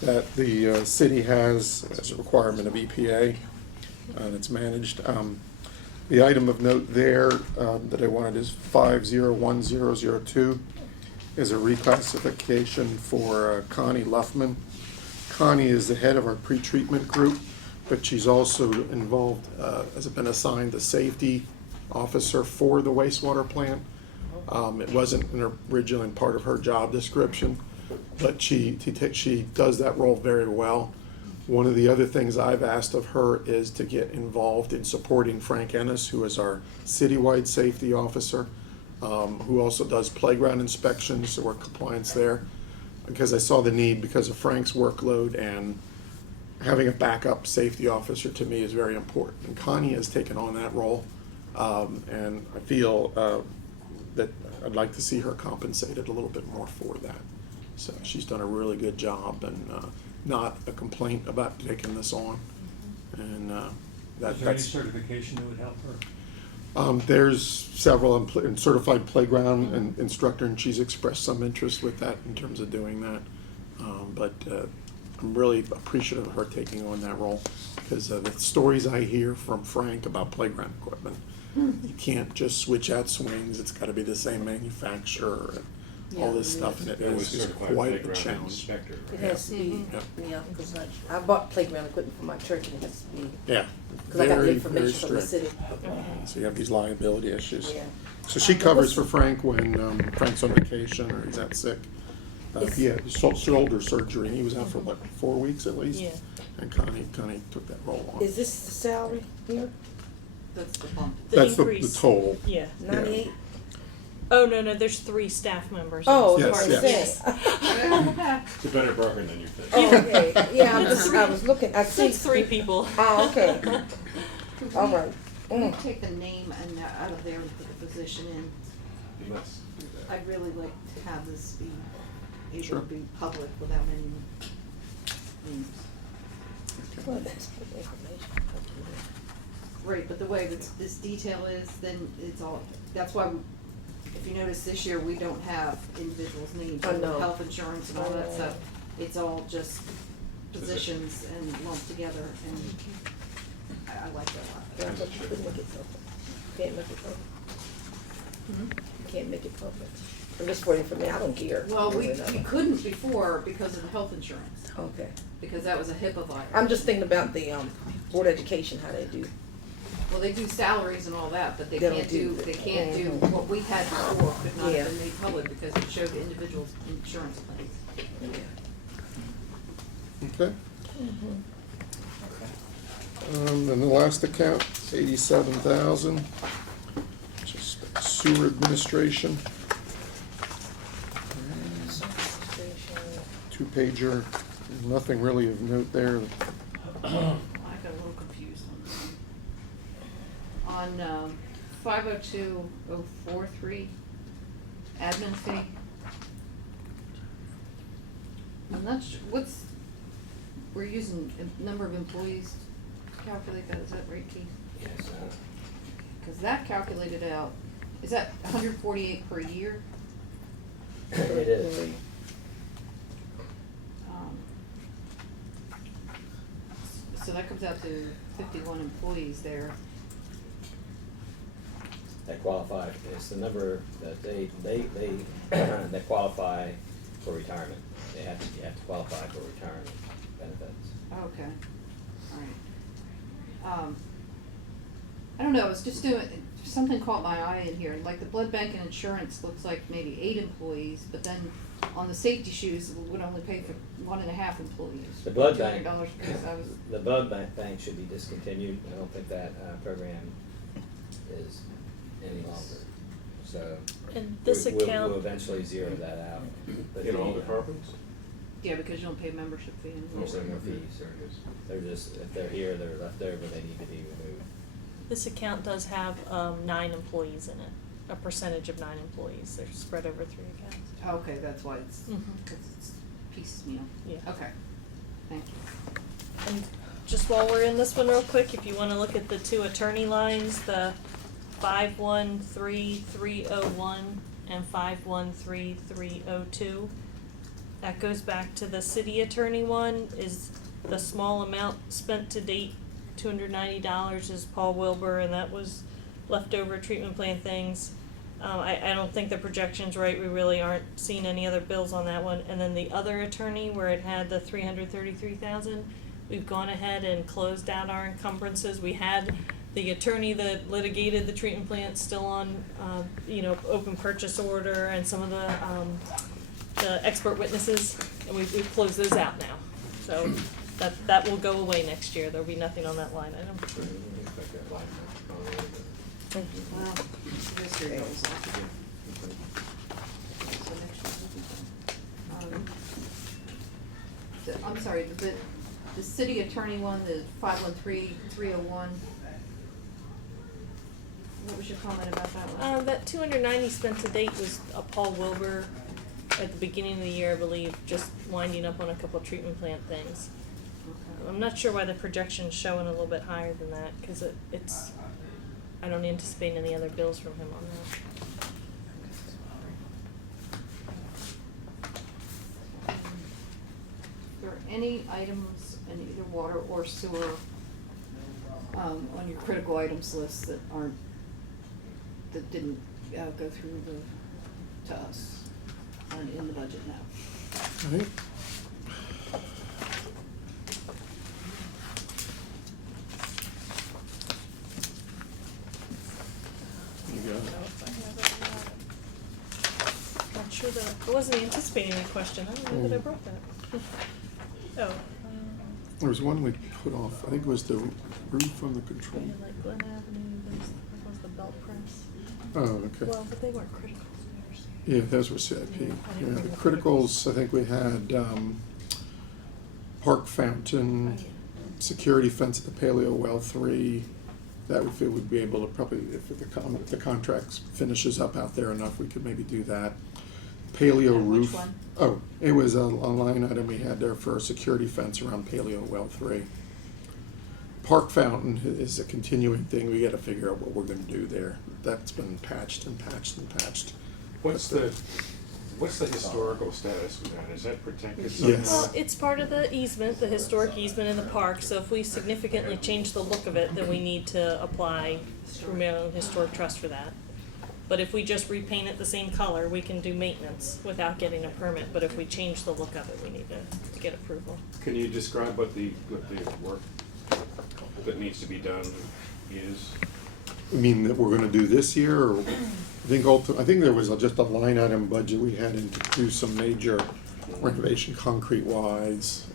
that the city has as a requirement of EPA, and it's managed. The item of note there that I wanted is 501002, is a reclassification for Connie Luffman. Connie is the head of our pretreatment group, but she's also involved, has been assigned the safety officer for the wastewater plant. It wasn't originally part of her job description, but she does that role very well. One of the other things I've asked of her is to get involved in supporting Frank Ennis, who is our citywide safety officer, who also does playground inspections, so we're compliance there. Because I saw the need because of Frank's workload, and having a backup safety officer to me is very important. And Connie has taken on that role, and I feel that I'd like to see her compensated a little bit more for that. So she's done a really good job, and not a complaint about taking this on. And Is there any that's. certification that would help her? There's several in certified playground and instructor, and she's expressed some interest with that in terms of doing that. But I'm really appreciative of her taking on that role, because the stories I hear from Frank about playground equipment, you can't just switch out swings. It's got to be the same manufacturer and all this stuff, and it That was is certified quite a playground challenge. inspector, It right? has to be, Yeah. yeah, because I bought playground equipment for my church, and it has to be, Yeah, because I got the very, very information from the strict. city. So you have these liability issues. Yeah. So she covers for Frank when Frank's on vacation or he's out sick. He had shoulder surgery, and he was out for what, 4 weeks at least? Yeah. And Connie took that role on. Is this the salary here? That's the bump. The That's the increase. total. Yeah. 98? Oh, no, there's 3 staff members. Oh, Yes, that's what I'm yes. saying. It's a better bargain than you think. Oh, okay, yeah, I was looking, I see. It's 3 people. Oh, okay. All right. Can we take the name and out of there and put the position in? Let's do that. I'd really like to have this be able Sure. to be public without any names. Well, that's good information. Right, but the way this detail is, then it's all, that's why, if you notice this year, we don't have individuals' names, I with know. health insurance and all that Right. stuff. It's all just positions and lumped together, and I like that a lot. Yeah, but you couldn't make it public. Can't make it public. Mhm. You can't make it public. I'm just waiting for me, I don't care. Well, we Really not. couldn't before because of the health insurance, Okay. because that was a HIPAA violation. I'm just thinking about the, Board of Education, how they do. Well, they do salaries and all that, but they They don't can't do, do- they can't do Mhm. what we had before, could not Yeah. have been made public because it showed individuals' insurance claims. Okay. And the last account, 87,000, just sewer administration. 2-pager, nothing really of note there. I got a little confused on this. On 502043, admin fee. I'm not sure, we're using a number of employees to calculate that, is that right, Keith? Yes, Cause that calculated out, is that 148 per year? it is. Um, So that comes out to 51 employees there. That qualify, it's the number that they that qualify for retirement. You have to qualify for retirement benefits. Okay, alright. I don't know, I was just doing, something caught my eye in here, like the blood bank and insurance looks like maybe 8 employees, but then on the safety shoes, we would only pay for 1.5 employees. The blood bank. $200 a piece. I was, The blood bank should be discontinued. I don't think that program is any longer. So And this we'll account, eventually zero that out. But In all the, departments? yeah, because you don't pay a membership fee anymore. There's no more fees. They're just, if they're here, they're left over, they need to be removed. this account does have 9 employees in it, a percentage of 9 employees. They're spread over 3 accounts. Okay, that's why it's, Mhm. 'cause it's piecemeal. Yeah. Okay, thank you. And just while we're in this one real quick, if you wanna look at the 2 attorney lines, the 513301 and 513302. That goes back to the city attorney one, is the small amount spent to date, $290 is Paul Wilbur, and that was leftover treatment plan things. I don't think the projection's right, we really aren't seeing any other bills on that one. And then the other attorney, where it had the 333,000, we've gone ahead and closed out our encumbrances. We had the attorney that litigated the treatment plant still on, open purchase order, and some of the expert witnesses, and we've closed those out now. So that will go away next year, there'll be nothing on that line item. Thank you. Well, this year goes off. So next year will be done. I'm sorry, the city attorney one, the 513301. What was your comment about that one? That 290 spent to date was a Paul Wilbur at the beginning of the year, I believe, just winding up on a couple of treatment plant things. Okay. I'm not sure why the projection's showing a little bit higher than that, cause it's, I don't anticipate any other bills from him on that. Are there any items in either water or sewer, on your critical items list that didn't, go through to us in the budget now? Right. You got it. Not sure that, I wasn't anticipating any question, I don't know that I brought that. Oh, There was one we put off, I think it was the roof on the control. yeah, like Glen Avenue, that was the belt press. Oh, okay. Well, but they weren't critical. Yeah, those were CIP. Yeah, the criticals, I think we had, park fountain, security fence at the Paleo Well 3. That we feel we'd be able to probably, if the contract finishes up out there enough, we could maybe do that. Paleo And which roof. one? Oh, it was a line item we had there for a security fence around Paleo Well 3. Park fountain is a continuing thing. We gotta figure out what we're gonna do there. That's been patched and patched and patched. What's the historical status with that? Is that protected Yes. somehow? Well, it's part of the easement, the historic easement in the park, so if we significantly change the look of it, then we need to apply through Maryland Historic Trust for that. But if we just repaint it the same color, we can do maintenance without getting a permit, but if we change the look of it, we need to get approval. Can you describe what the work that needs to be done is? I mean, that we're gonna do this year, or I think there was just a line item budget we had in to do some major renovation concrete wise.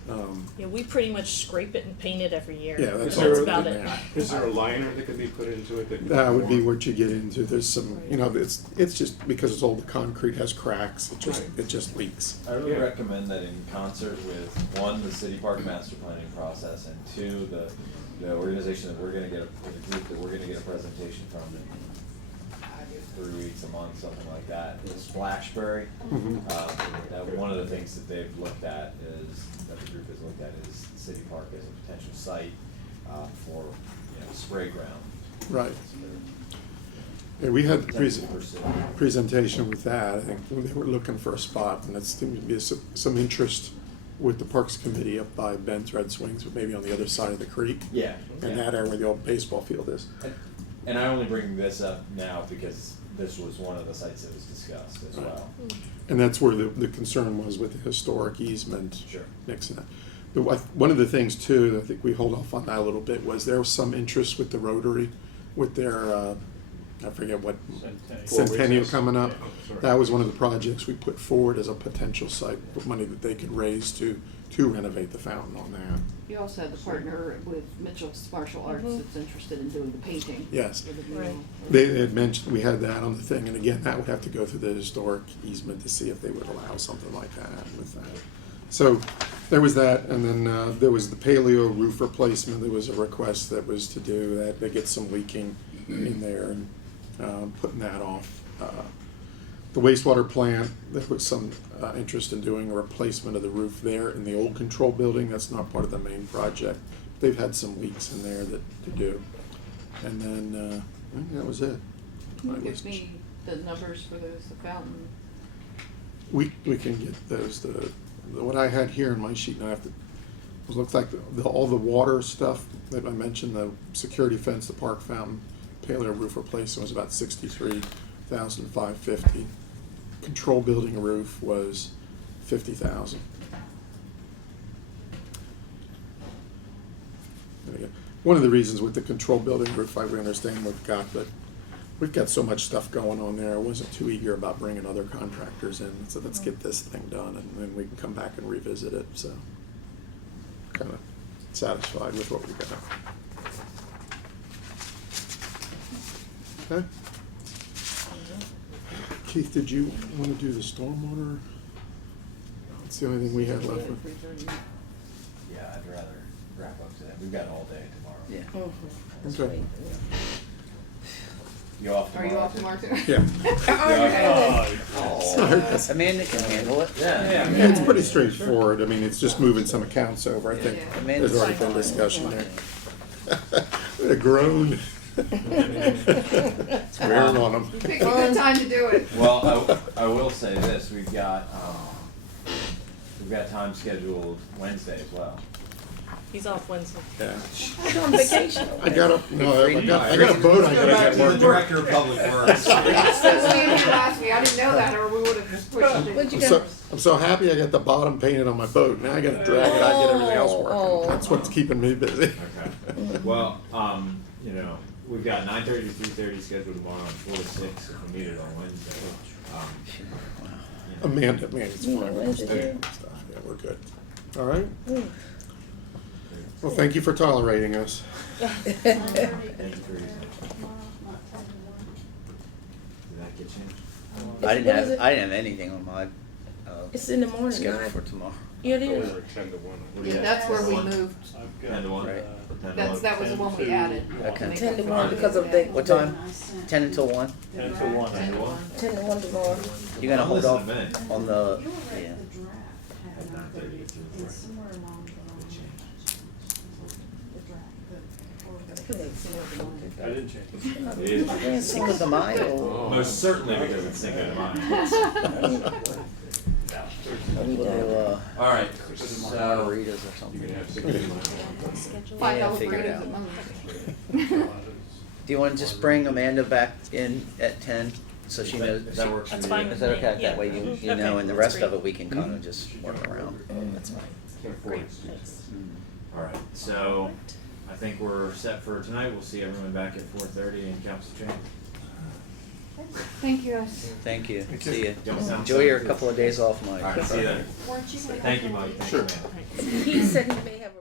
Yeah, we pretty much scrape it and paint it every year. Yeah, that's That's all. about it. Is there a liner that could be put into it? That would be what you get into. There's some, it's just because it's old concrete has cracks, it just leaks. I would Yeah. recommend that in concert with, one, the city park master planning process, and two, the organization that we're gonna get, the group that we're gonna get a presentation from in 3 weeks, a month, something like that, is Splashberry. Mhm. Now, one of the things that they've looked at that the group has looked at is the city park as a potential site, for, spray ground. Right. Yeah, we had the Potentially pursue. presentation with that. I think they were looking for a spot, and it seemed to be some interest with the Parks Committee up by Ben's Red Swings, but maybe on the other side of the creek. Yeah. And that area where the old baseball field is. And I only bring this up now because this was one of the sites that was discussed as Right. well. And that's where the concern was with the historic easement. Sure. Next to that. One of the things too, I think we hold off on that a little bit, was there was some interest with the Rotary, with their I forget what, Centennial. Centennial coming up. Yeah, sorry. That was one of the projects we put forward as a potential site, with money that they could raise to renovate the fountain on that. You also had the partner with Mitchell's Martial Arts that's interested in doing the painting. Yes. For the mural. Right. They had mentioned, we had that on the thing, and again, that would have to go through the historic easement to see if they would allow something like that with that. So, there was that, and then there was the paleo roof replacement. There was a request that was to do that, they get some leaking in there, and putting that off. The wastewater plant, there was some interest in doing a replacement of the roof there in the old control building. That's not part of the main project. They've had some leaks in there that to do. And then, I think that was it. Can I you give was- me the numbers for those, the fountain? We can get those, what I had here in my sheet, and I have to, it looks like all the water stuff that I mentioned, the security fence, the park fountain, paleo roof replacement was about $63,550. Control building roof was $50,000. And again, one of the reasons with the control building roof, I understand we've got so much stuff going on there. I wasn't too eager about bringing other contractors in, so let's get this thing done, and then we can come back and revisit it, so kind of satisfied with what we got. Okay. Keith, did you want to do the stormwater? That's the only thing we had left. Yeah, I'd rather wrap up today. We've got all day tomorrow. Yeah. That's Okay. right. You off Are tomorrow? you off too? tomorrow too? Yeah. Sorry. Amanda can handle it. Yeah. Yeah, it's pretty straightforward. I mean, it's just moving some accounts over. I think Yeah. Amanda's there's already been fine. discussion there. A groan. It's wearing on them. You picked a good time to do it. Well, I will say this, we've got time scheduled Wednesday as well. He's off Wednesday. Yeah. I'm on vacation. I got a boat I gotta get worked on. Director of Public Works. William asked me, I didn't know that, or we would have just pushed it. What'd you I'm got? so happy I got the bottom painted on my boat. Now I gotta drag it out and get everything else Oh. working. That's what's keeping me busy. Okay. Well, you know, we've got 9:30 to 3:30 scheduled tomorrow and 4 to 6 if we meet it on Wednesday. You know, Amanda, man, it's Yeah, fine. Wednesday, Stuff. Yeah, we're good. All right. Mm. Well, thank you for tolerating us. thank you for your time. Did that get changed? I didn't have anything on my It's in the morning, schedule nine. for tomorrow. Yeah, it is. Over 10 to 1. What do you Yeah, got? that's where we 10 to 1? moved. I've got, 10 to 1? Right. 10 to That 1? was the one we added. Okay. 10 to 1 because of the. What time? 10 until 1? 10 to 1. 10 to 1? 10 to 1 tomorrow. You gonna hold Listen off to me. on the, yeah. At 9:30 to 3:30. I didn't change it. It is. Cinco de Mayo. Most certainly because it's Cinco de Mayo. Little, All right, some so, margaritas or You something. can have 60 $5 Yeah, figure it burritos out. at Moe's. Do you wanna just bring Amanda back in at 10, so she knows? if that works for you. That's fine. Is that okay? Yeah. That way you Mhm. know, Okay, and the that's rest of great. it, we can kinda just work around. That's fine. Great. Thanks. All right, so I think we're set for tonight. We'll see everyone back at 4:30 in council chamber. Thank you, guys. Thank you, see you. Don't sound Enjoy your so- couple of days off, Mike. All right, see you then. Thank you, Mike. Thank you, Sure. man. He said he may have a